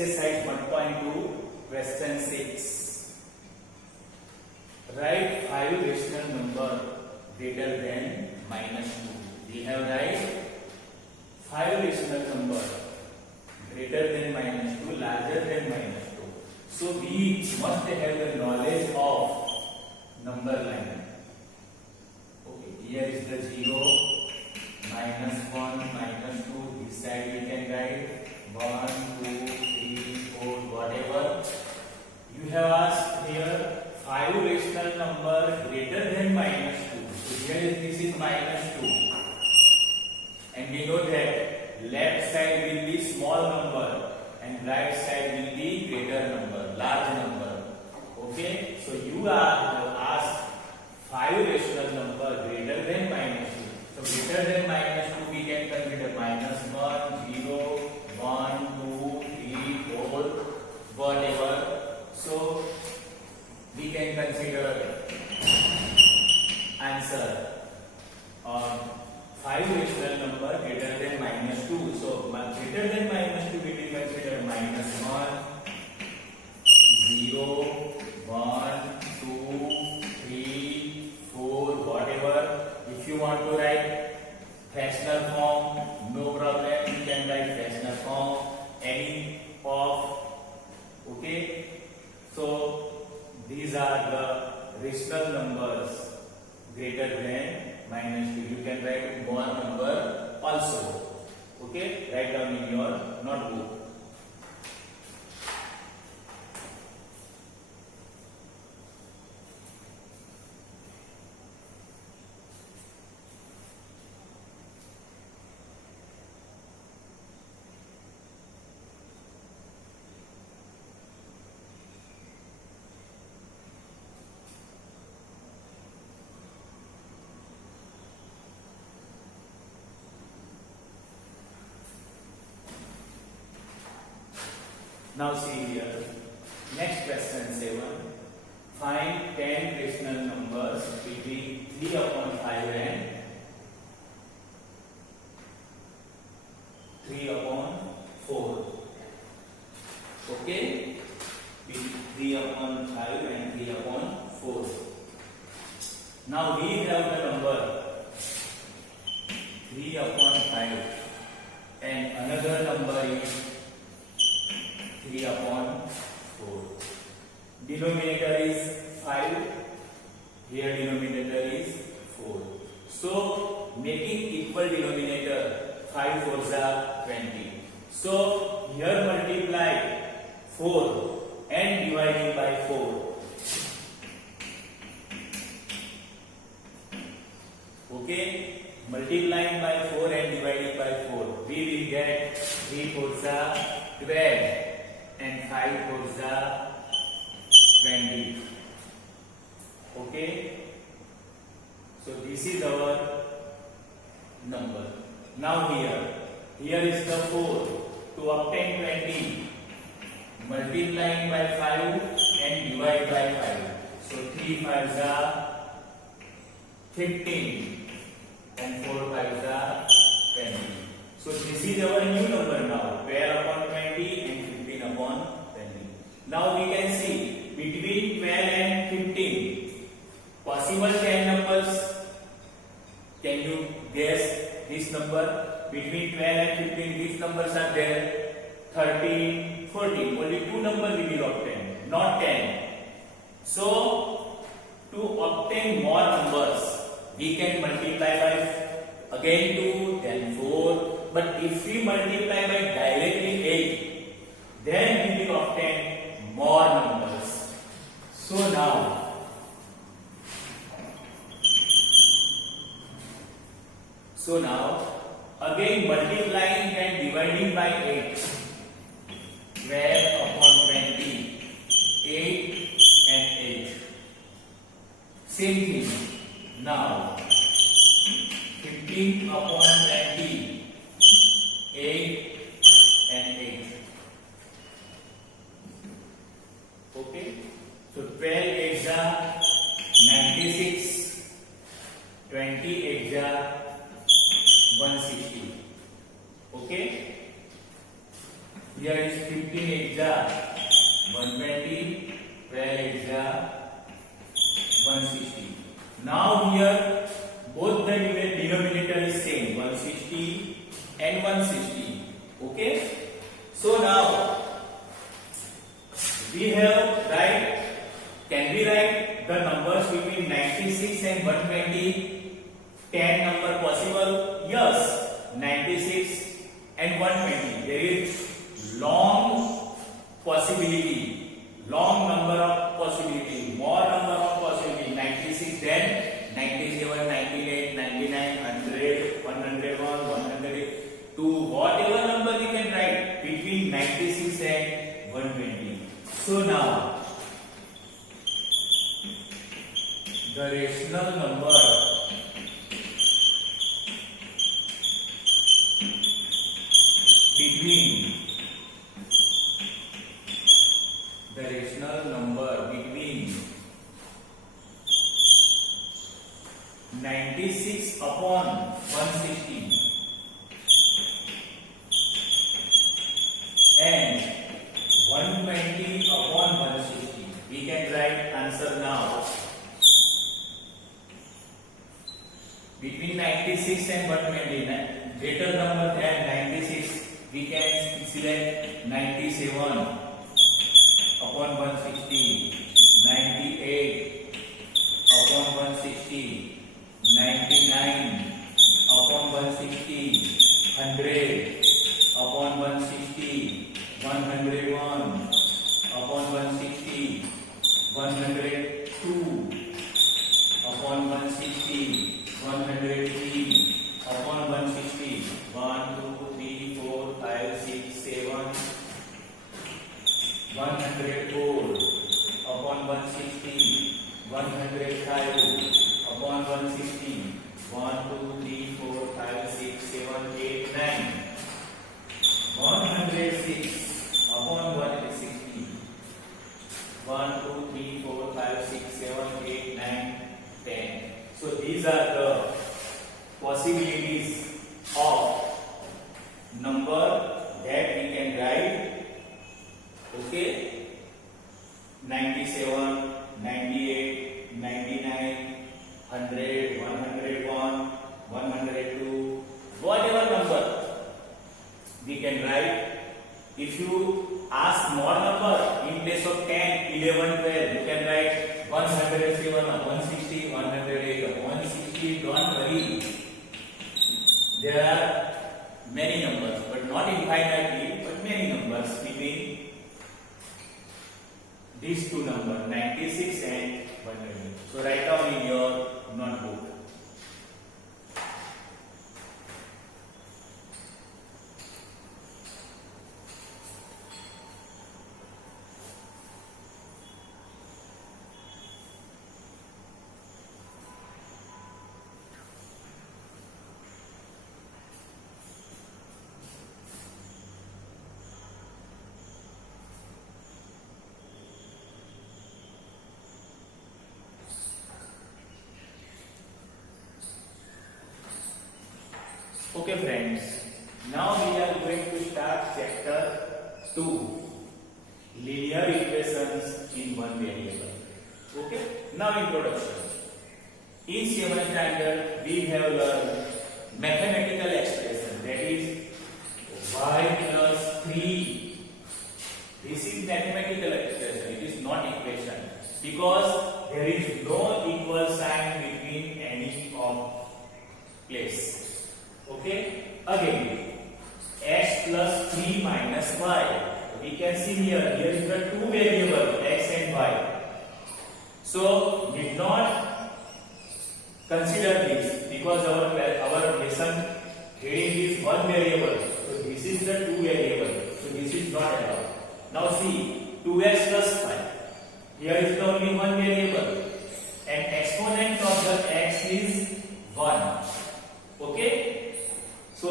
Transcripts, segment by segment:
Exercise 1.2, question 6. Write 5 rational number greater than -2. We have write 5 rational number greater than -2, larger than -2. So we must have the knowledge of number line. Okay, here is the 0, -1, -2. This side we can write 1, 2, 3, 4, whatever. You have asked here 5 rational number greater than -2. So here this is -2. And we know that left side will be small number and right side will be greater number, large number. Okay, so you are asked 5 rational number greater than -2. So greater than -2 we can consider -1, 0, 1, 2, 3, 4, whatever. So we can consider answer on 5 rational number greater than -2. So greater than -2 we will consider -1, 0, 1, 2, 3, 4, whatever. If you want to write fractional form, no problem, you can write fractional form, any of. Okay, so these are the rational numbers greater than -2. You can write more number also. Okay, write down in your notebook. Now see here. Next question 7. Find 10 rational numbers between 3/5 and 3/4. Okay? Between 3/5 and 3/4. Now we have the number 3/5 and another number is 3/4. Denominator is 5. Here denominator is 4. So making equal denominator, 5 4s are 20. So here multiply 4 and dividing by 4. Okay, multiplying by 4 and dividing by 4, we will get 3 4s are 12. And 5 4s are 20. Okay, so this is our number. Now here is the 4. To obtain 20, multiplying by 5 and divide by 5. So 3 5s are 15 and 4 5s are 20. So this is our new number now, 12/20 and 15/20. Now we can see between 12 and 15 possible 10 numbers. Can you guess this number? Between 12 and 15 these numbers are there. 13, 14. Only 2 numbers we will obtain, not 10. So to obtain more numbers we can multiply by again 2, then 4. But if we multiply by directly 8, then we will obtain more numbers. So now again multiplying and dividing by 8. 12/20, 8 and 8. Same thing. Now 15/20, 8 and 8. Okay, so 12 8s are 96, 20 8s are 160. Okay, here is 15 8s 120, 12 8 160. Now here both the denominator is same, 160 and 160. Okay, so now we have can we write the numbers between 96 and 120? 10 number possible? Yes, 96 and 120. There is long possibility, long number of possibility, more number of possibility. 96, then 97, 98, 99, 100, 101, 102, whatever number you can write between 96 and 120. So now the rational number between 96 upon 160 and 120 upon 160. We can write answer now. Between 96 and 120, greater number than 96, we can select 97 upon 160, 98 upon 160, 99 upon 160, 100 upon 160, 101 upon 160, 102 upon 160, 103 upon 160, 1, 2, 3, 4, 5, 6, 7, 104 upon 160, 105 upon 160, 1, 2, 3, 4, 5, 6, 7, 8, 9, 106 upon 160, 1, 2, 3, 4, 5, 6, 7, 8, 9, 10. So these are the possibilities of number that we can write. Okay, 97, 98, 99, 100, 101, 102, whatever number we can write. If you ask more number in place of 10, 11, 12, you can write 107, 160, 108, 160. Don't worry. There are many numbers, but not infinitely, but many numbers between these two numbers, 96 and 120. So write down in your notebook. Okay friends, now we are going to start chapter 2, linear equations in one variable. Okay, now introduction. In 7th standard we have learned mathematical expression, that is y plus 3. This is mathematical expression, it is not equation, because there is no equal sign between any of place. Okay, again x plus 3 minus y. We can see here is the two variable x and y. So did not consider this because our lesson heading is one variable. So this is the two variable. So this is not allowed. Now see 2x plus 5. Here is the only one variable and exponent of the x is 1. Okay. So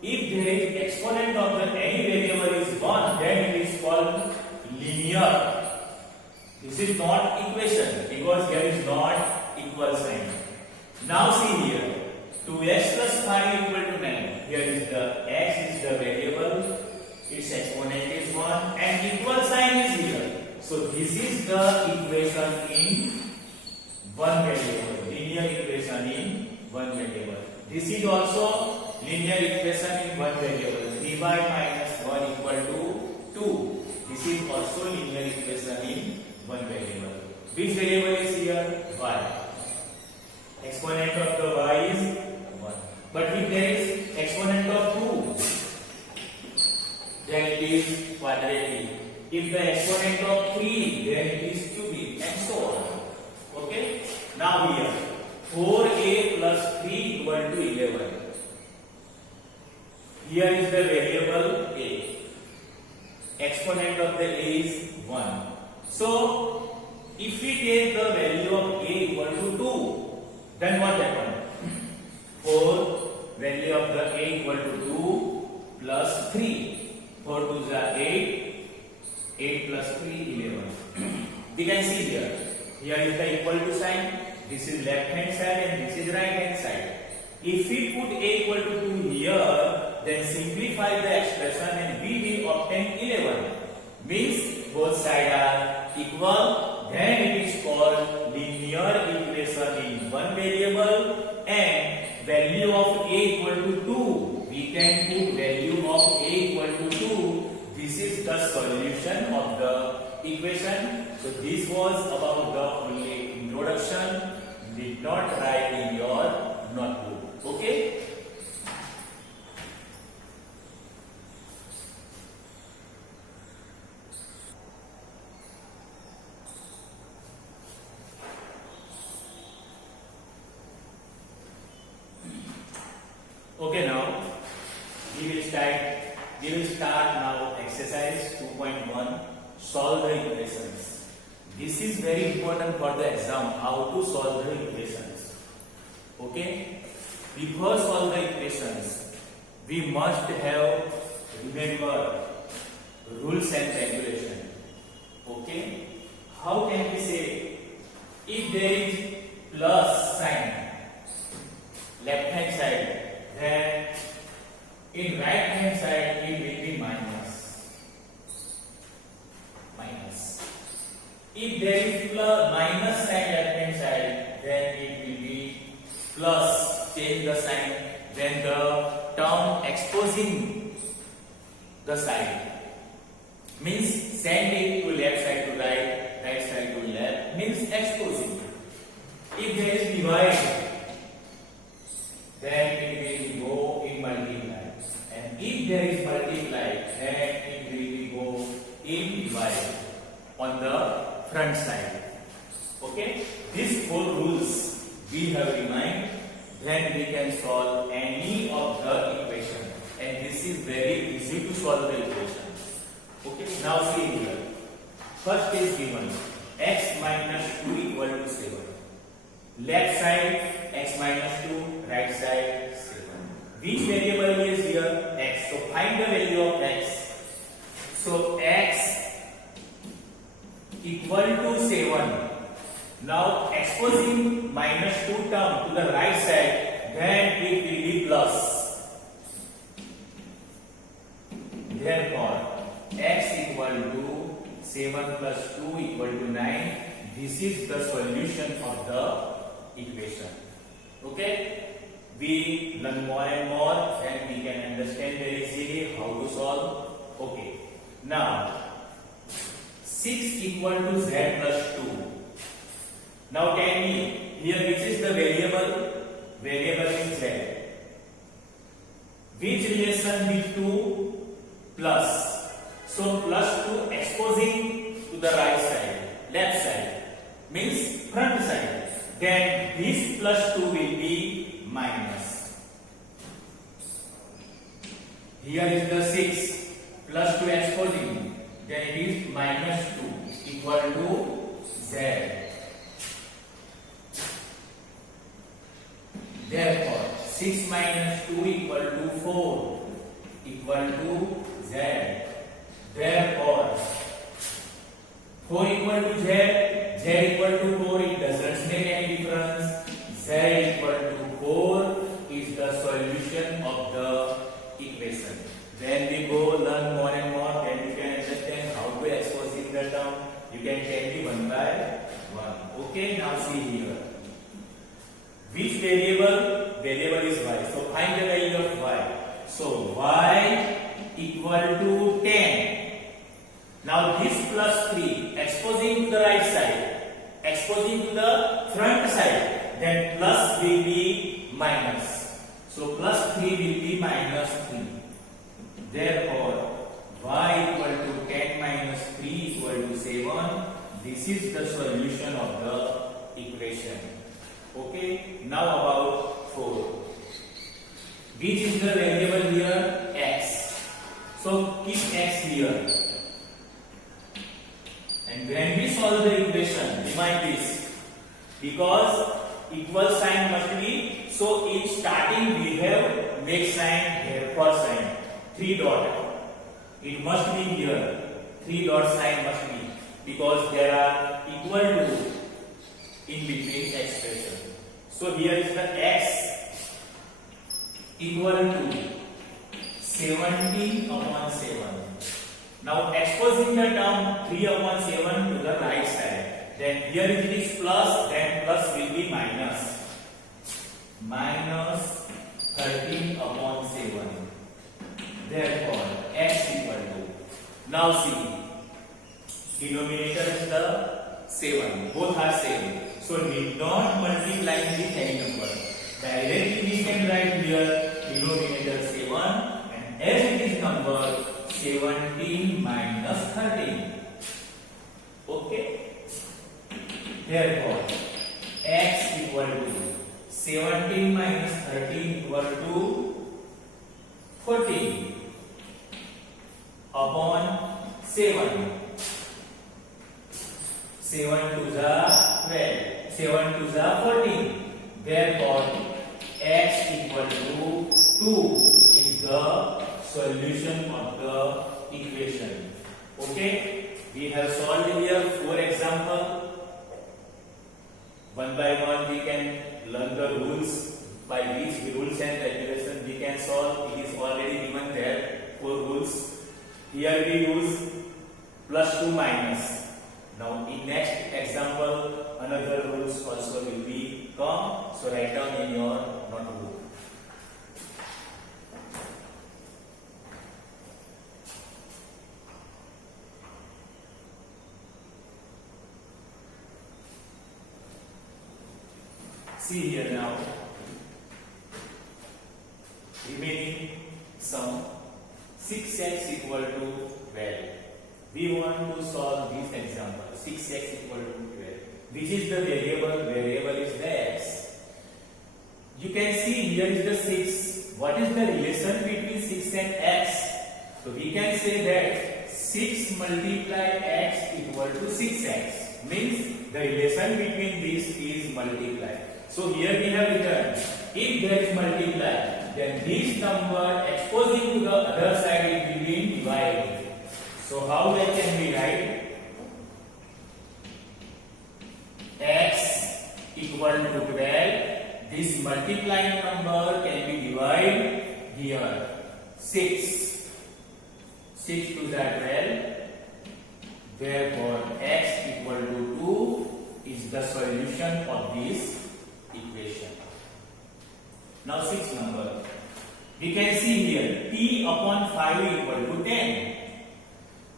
if there is exponent of the any variable is 1, then it is called linear. This is not equation because here is not equal sign. Now see here, 2x plus 5 equal to 9. Here is the x is the variable, its exponent is 1 and equal the equation in one variable, linear equation in one variable. This is also linear equation in one variable. 3y minus 1 equal to 2. This is also linear equation in one variable. Which variable is here? Y. Exponent of the y is 1. But if there is exponent of 2, then it is quadratic. If the exponent of 3, then it is cubic, and so on. Okay? Now here, 4a plus 3 equal to 11. Here is the variable a. Exponent of the a is 1. So, if we take the value of a equal to 2, then what happens? 4, value of the a equal to 2 plus 3. 4 to the 8, 8 plus 3, 11. We can see here. Here is the equal to sign. This is left hand side and this is right hand side. If we put a equal to 2 here, then simplify the expression and we will obtain 11. Means both sides are equal. Then it is called linear equation in one variable, and value of a equal to 2. We can put value of a equal to 2. This is the solution of the equation. So this was about the only introduction. Did not write in your notebook. Okay? Okay, now we will start now exercise 2.1, solve the equations. This is very important for the exam, how to solve the equations. Okay, before solve the equations, we must have remember rules and regulation. Okay, how can we say if there is plus sign left hand side, then in right hand side it will be minus. If there is minus sign left hand side, then it will be plus. Change the sign, then the term exposing the side means send it to left side to right, right side to left, means exposing. If there is divide, then it will go in multiply, and if there is multiply, then it will go in divide on the front side. Okay, these 4 rules we have in mind, then we can solve any of the equation, and this is very easy to solve the equation. Okay, now see here. First is given x minus 2 equal to 7. Left side x minus 2, right side 7. Which variable is here? X. So find the value of x. So x equal to 7. Now exposing minus 2 term to the right side, then it will be plus. Therefore x equal to 7 plus 2 equal to 9. This is the solution of the equation. Okay, we learn more and more, and we can understand very easily how to solve. Okay, now 6 equal to z plus 2. Now tell me, here which is the variable? Variable is z. Which relation with 2? Plus. So plus 2 exposing to the right side, left side, means front side. Then this plus 2 will be minus. Here is the 6 plus 2 exposing, then it is minus 2 equal to z. Therefore 6 minus 2 equal to 4 equal to z. Therefore 4 equal to z, z equal to 4, it doesn't make any difference. Z equal to 4 is the solution of the equation. Then we go learn more and more, then you can understand how to expose in the term. You can change the 1 by 1. Okay, now see here. Which variable is y? So find the value of y. So y equal to 10. Now this plus 3 exposing to the right side, exposing to the front side, then plus will be minus. So plus 3 will be minus 3. Therefore y equal to 10 minus 3 equal to 7. This is the solution of the equation. Okay, now about 4. Which is the variable here? X. So keep x here. And when we solve the equation, remind this, because equal sign must be, so in starting we have make sign, therefore sign, 3 dot. It must be here, 3 dot sign must be, because there are equal to in between expression. So here is the x equal to 17 upon 7. Now exposing the term 3 upon 7 to the right side, then here it is plus, then plus will be minus. Minus 13 upon 7. Therefore x equal to, now see, denominator is the 7, both are same, so need not multiply with any number. Directly we can write here denominator 7, and as it is number 17 minus 13. Okay, therefore x equal to 17 minus 13 equal to 14 upon 7. 7 to the 12, 7 to the 14. Therefore x equal to 2 is the solution of the equation. Okay, we have solved here 4 examples. One by one we can learn the rules, by which rules and regulations we can solve. It is already given there, 4 rules. Here we use plus 2 minus. Now in next example another rules also will be come, so write down in your notebook. See here now, remaining sum 6x equal to 12. We want to solve this example, 6x equal to 12. Which is the variable? Variable is the x. You can see here is the 6. What is the relation between 6 and x? So we can say that 6 multiply x equal to 6x. Means the relation between this is multiply. So here we have written, if there is multiply, then this number exposing to the other side it will be divided. So how that can be write? X equal to 12. This multiplying number can be divided here. 6. 6 to the 12. Therefore x equal to 2 is the solution of this equation. Now 6th number. We can see here t upon 5 equal to 10.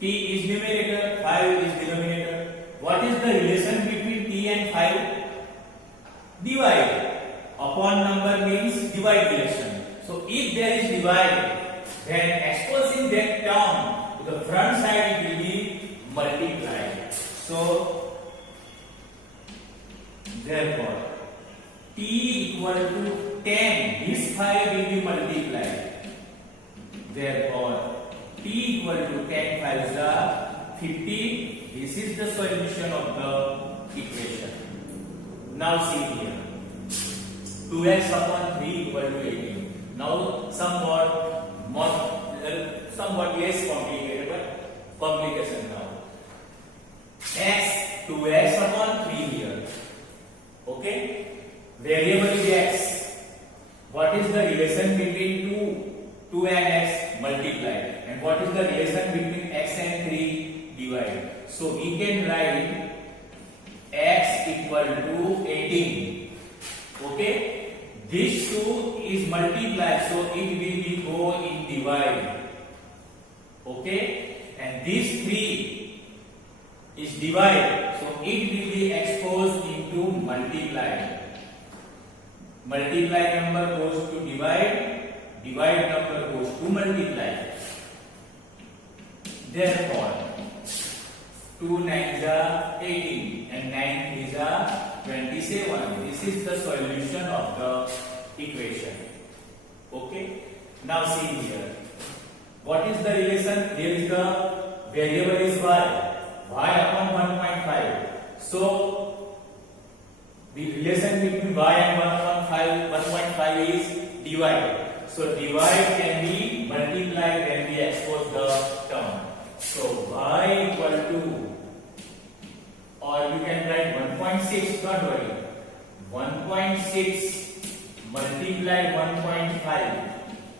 T is numerator, 5 is denominator. What is the relation between t and 5? Divide. Upon number means divide relation. So if there is divide, then exposing that term to the front side it will be multiplied. So therefore t equal to 10, this 5 will be multiplied. Therefore t equal to 10 5s are 50. This is the solution of the equation. Now see here, 2x upon 3 equal to 18. Now somewhat less complicated, but complication now. X, 2x upon 3 here. Okay, variable is x. What is the relation between 2 and x? Multiply. And what is the relation between x and 3? divide. So we can write x equal to 18. Okay, this 2 is multiplied, so it will be go in divide. Okay, and this 3 is divide, so it will be exposed into multiply. Multiply number goes to divide, divide number goes to multiply. Therefore, 2 9s are 18 and 9 is 27. This is the solution of the equation. Okay. Now see here. What is the relation? Here is the variable is y upon 1.5. So the relation between y and 1.5 is divide. So divide can be multiplied when we expose the term. So y equal to, or you can write 1.6, don't worry. 1.6 multiply 1.5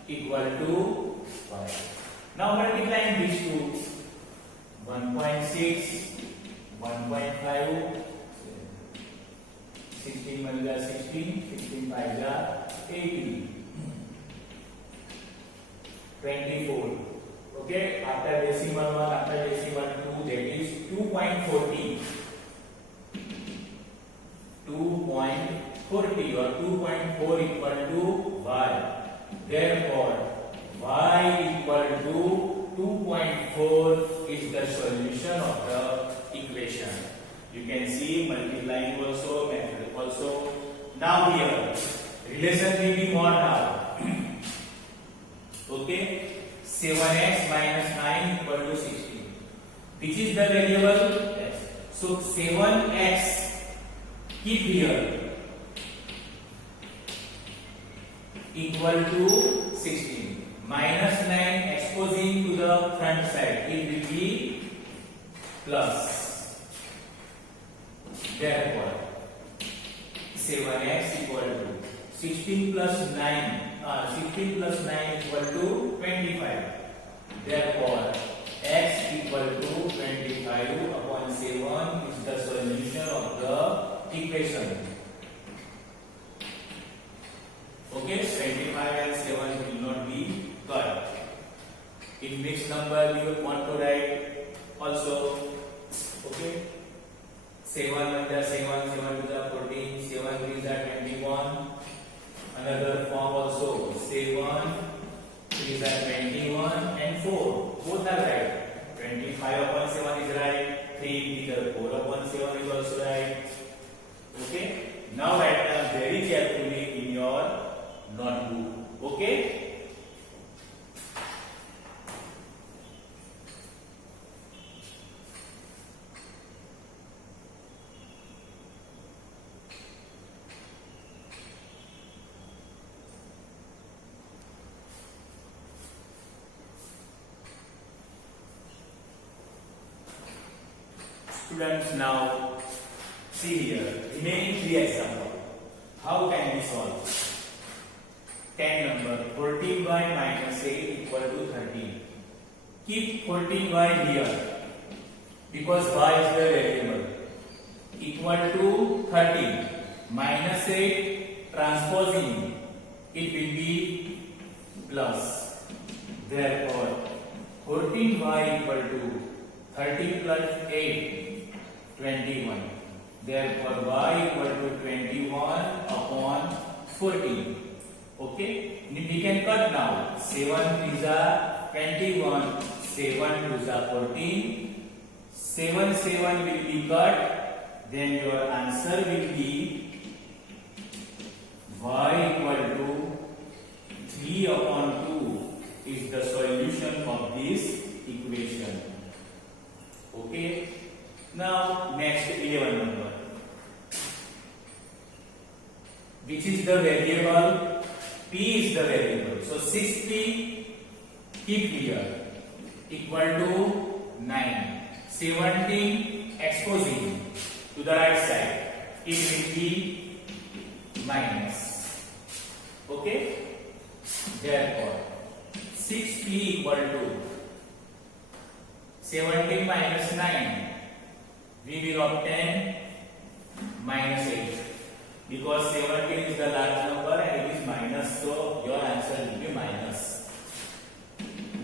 equal to y. Now multiplying these two, 1.6, 1.5, 16 multiply 16, 16 5 are 18, 24. Okay, after decimal 1, after decimal 2, that is 2.40. 2.40 or 2.4 equal to y. Therefore, y equal to 2.4 is the solution of the equation. You can see multiplying also, method also. Now here, relation will be more now. Okay, 7x minus 9 equal to 16. Which is the variable? Yes. So 7x keep here equal to 16. Minus 9 exposing to the front side, it will be plus. Therefore, 7x equal to 16 plus 9. 16 plus 9 equal to 25. Therefore, x equal to 25 upon 7 is the solution of the equation. Okay, 25 and 7 will not be cut. In mixed number, you want to write also. Okay, 7 1 7, 7 2 14, 7 3 21. Another form also, 7 3 21 and 4. Both are right. 25 upon 7 is right. 3 bigger 4 upon 7 is also right. Okay. Now write down very carefully in your notebook. Okay. Students, now see here, remaining 3 examples. How can we solve? 10 number, 14y minus 8 equal to 13. Keep 14y here, because y is the variable. Equal to 13. Minus 8, transposing, it will be plus. Therefore, 14y equal to 13 plus 8, 21. Therefore, y equal to 21 upon 14. Okay, we can cut now. 7 is a 21, 7 is a 14. 7 7 will be cut. Then your answer will be y equal to 3 upon 2 is the solution of this equation. Okay. Now next 11 number. Which is the variable? P is the variable. So 6p keep here equal to 9. 17 exposing to the right side. It will be minus. Okay. Therefore 6p equal to 17 minus 9, we will obtain minus 8. Because 17 is the large number and it is minus, so your answer will be minus.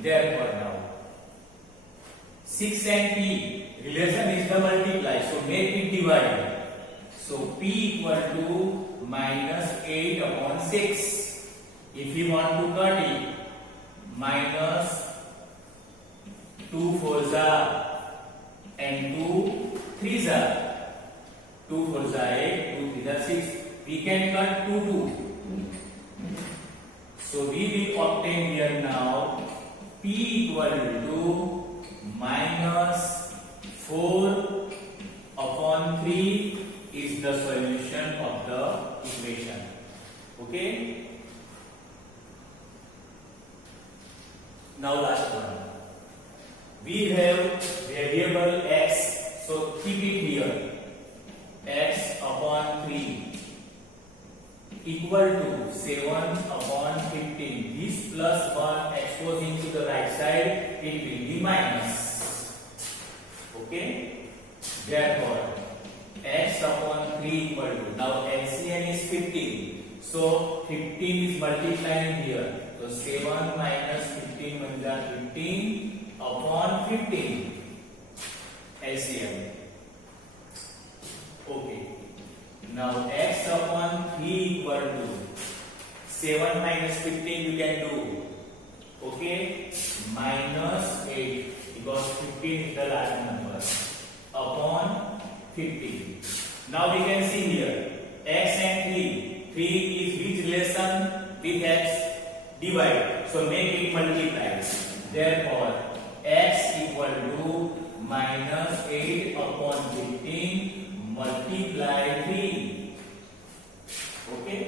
Therefore now 6 and p relation is the multiply, so make it divide. So p equal to minus 8 upon 6. If you want to cut it, minus 2 4s and 2 3s. 2 4s 8, 2 3s 6. We can cut 2 2. So we will obtain here now p equal to minus 4 upon 3 is the solution of the equation. Okay. Now last one. We have variable x, so keep it here. X upon 3 equal to 7 upon 15. This plus 1 exposing to the right side, it will be minus. Okay. Therefore, x upon 3 equal to, now LCM is 15. So 15 is multiplying here. So 7 minus 15 means 15 upon 15. LCM. Okay. Now x upon 3 equal to 7 minus 15 we can do. Okay. Minus 8 because 15 is the large number upon 15. Now we can see here x and 3. 3 is which relation with x? Divide. So make it multiply. Therefore x equal to minus 8 upon 15 multiply 3. Okay.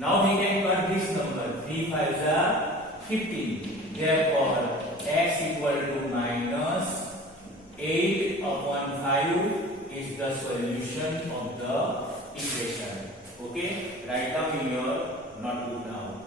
Now we can cut this number. 3 5s are 15. Therefore x equal to minus 8 upon 5 is the solution of the equation. Okay. Write down in your notebook now.